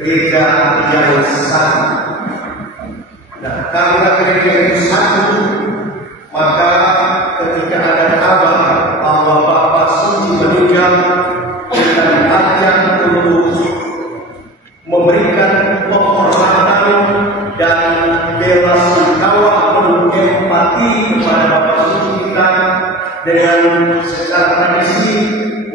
gereja yang satu. Nah, karena gereja yang satu, maka ketika ada kabar bahwa Bapak Suci meninggal, kita diajak untuk memberikan penghormatan dan bela sungkawa penuh empati kepada Bapak Suci kita dengan secara tradisi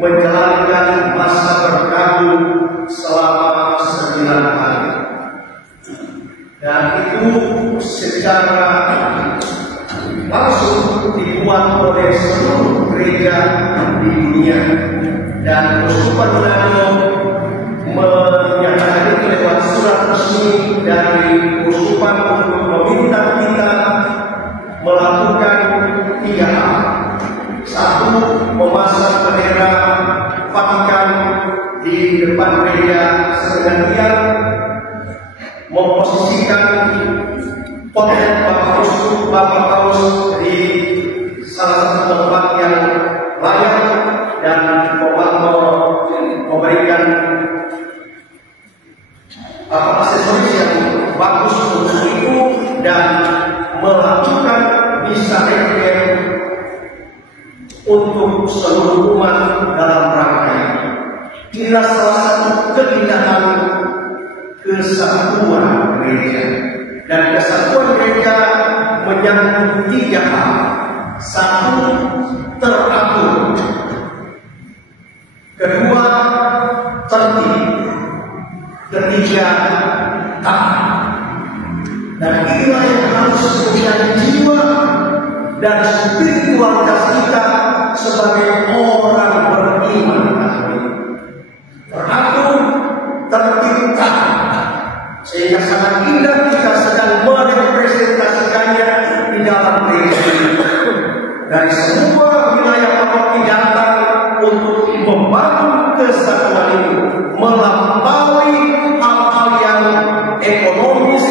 menjalankan masa berkabung selama 9 hari. Dan itu secara langsung dibuat oleh seluruh gereja di dunia. Dan Uskupan Manado menyatakan itu lewat surat resmi dari Uskupan untuk meminta kita melakukan 3 hal. 1. Memasang bendera Vatikan di depan gereja sekalian, memposisikan potret Bapak Paus di salah satu tempat yang layak dan memberikan aksesoris yang bagus untuk itu, dan melakukan misa requiem untuk seluruh umat dalam rangka ini. Inilah salah satu keindahan kesatuan gereja. Dan kesatuan gereja menyangkut 3 hal. 1. Teratur. 2. Tertib. 3. Taat. Dan inilah yang harus menjadi jiwa dan spiritualitas kita sebagai orang beriman. Teratur, tertib, taat. Sehingga sangat indah kita sedang merepresentasikannya di dalam gereja ini. Dari semua wilayah paroki datang untuk membangun kesatuan itu, melampaui hal-hal yang ekonomis,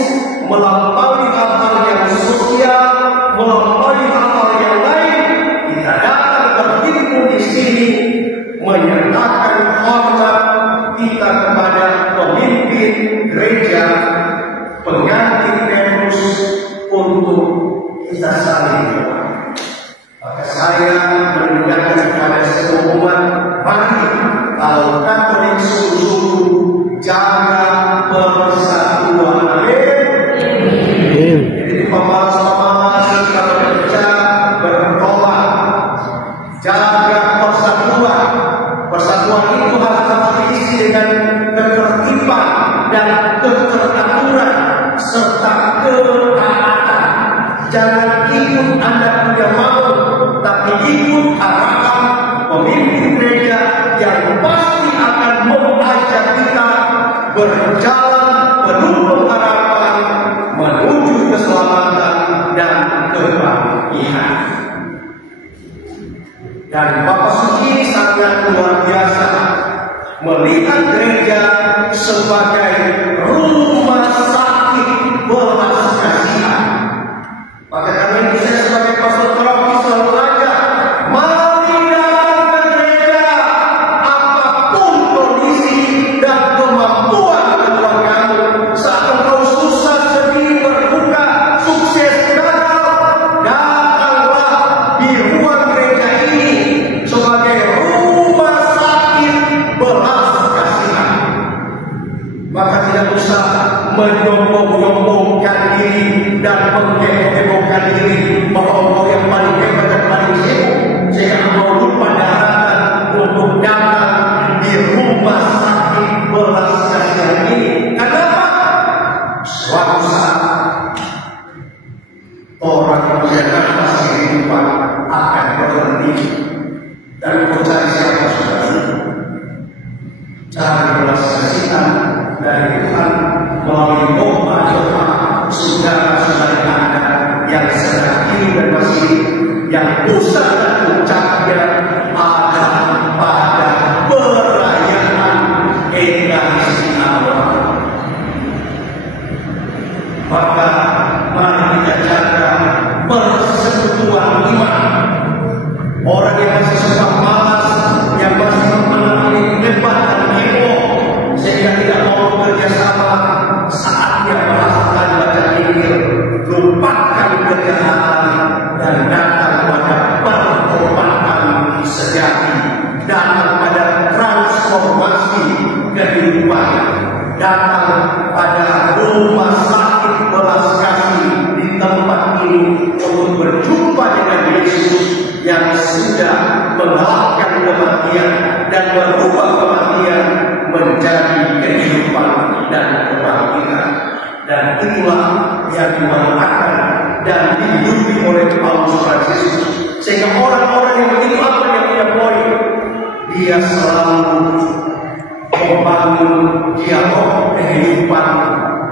melampaui hal-hal yang sosial, melampaui hal-hal yang lain. Kita datang berhimpun di sini menyatakan hormat kita kepada pemimpin gereja, pengantin Petrus, untuk kita saling doa. Maka saya mengingatkan kepada semua umat, mari kalau Katolik sungguh-sungguh jaga persatuan. Amin. Jadi pemalas-pemalas kita bekerja berdoa, jaga persatuan. Persatuan itu harus diisi dengan ketertiban dan keteraturan serta ketaatan. Jangan ikut Anda punya mau, tapi ikut arahan pemimpin gereja yang pasti akan mengajak kita berjalan penuh pengharapan menuju keselamatan dan kebahagiaan. Dan Bapak Suci sangat luar biasa melihat gereja sebagai rumah sakit belas kasihan. Maka kami saya sebagai pastor paroki selalu ajak, mari datang ke gereja apapun kondisi dan kemampuan keluargamu. Saat engkau susah, sedih, berduka, sukses, gagal, datanglah di ruang gereja ini sebagai rumah sakit belas kasihan. Maka tidak usah menyombong-nyombongkan diri dan menghebohkan diri bahwa yang paling hebat dan paling sibuk, sehingga mau lupa daratan untuk datang di rumah sakit belas kasihan ini. Kenapa? Suatu saat orang yang punya nafas kehidupan akan berhenti dan mencari siapa saudara. Cari belas kasihan dari Tuhan melalui doa-doa saudara-saudara Anda yang sedang hidup dan masih yang pusat dan puncaknya ada pada perayaan Ekaristi Allah. Maka mari kita jaga persekutuan iman. Orang yang masih suka malas, yang masih mengalami debat dan heboh, sehingga tidak mau bekerja sama datang pada rumah sakit belas kasih di tempat ini untuk berjumpa dengan Yesus yang sudah mengalahkan kematian dan merubah kematian menjadi kehidupan dan kebangkitan. Dan itulah yang dimaukan dan dihidupi oleh Paulus Fransiskus, sehingga orang-orang yang begitu apa yang dia poin, dia selalu membangun dialog kehidupan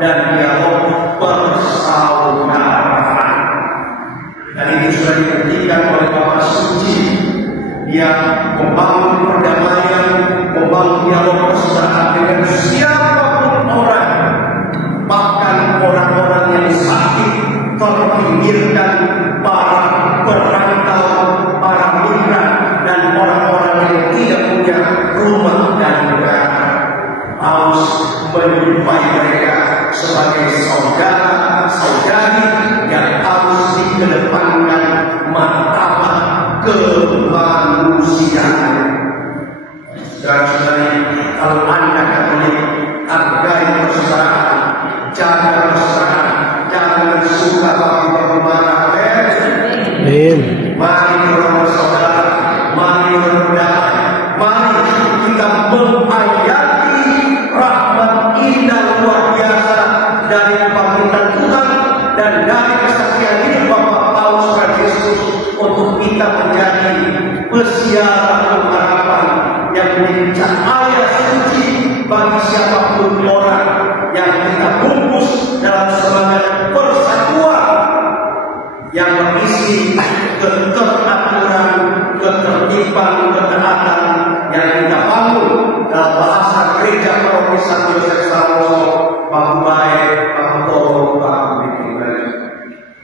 dan dialog persaudaraan. Dan ini sudah dibuktikan oleh Bapak Suci. Dia membangun perdamaian, membangun dialog persaudaraan dengan siapapun orang, bahkan orang-orang yang sakit, terpinggirkan, para perantau, para migran, dan orang-orang yang tidak punya rumah dan negara. Paulus menjumpai mereka sebagai saudara-saudari yang harus dikedepankan martabat kemanusiaan. Saudara-saudari, kalau Anda Katolik, hargai persaudaraan, jaga persaudaraan, jangan suka baku-baku marah. Amin. Mari kita bersaudara, mari berdamai, mari kita menghayati rahmat indah luar biasa dari pemerintahan Tuhan dan dari kesaksian hidup Bapak Paulus Fransiskus untuk kita menjadi pesiar pengharapan yang menjadi cahaya suci bagi siapapun orang yang kita bungkus dalam semangat persatuan yang berisi keteraturan, ketertiban, ketaatan yang kita bangun dalam bahasa gereja paroki Santo Yosef Saroso, Baku baik, Baku tolong, Baku bikin.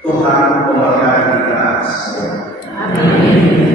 Tuhan memberkati kita semua. Amin.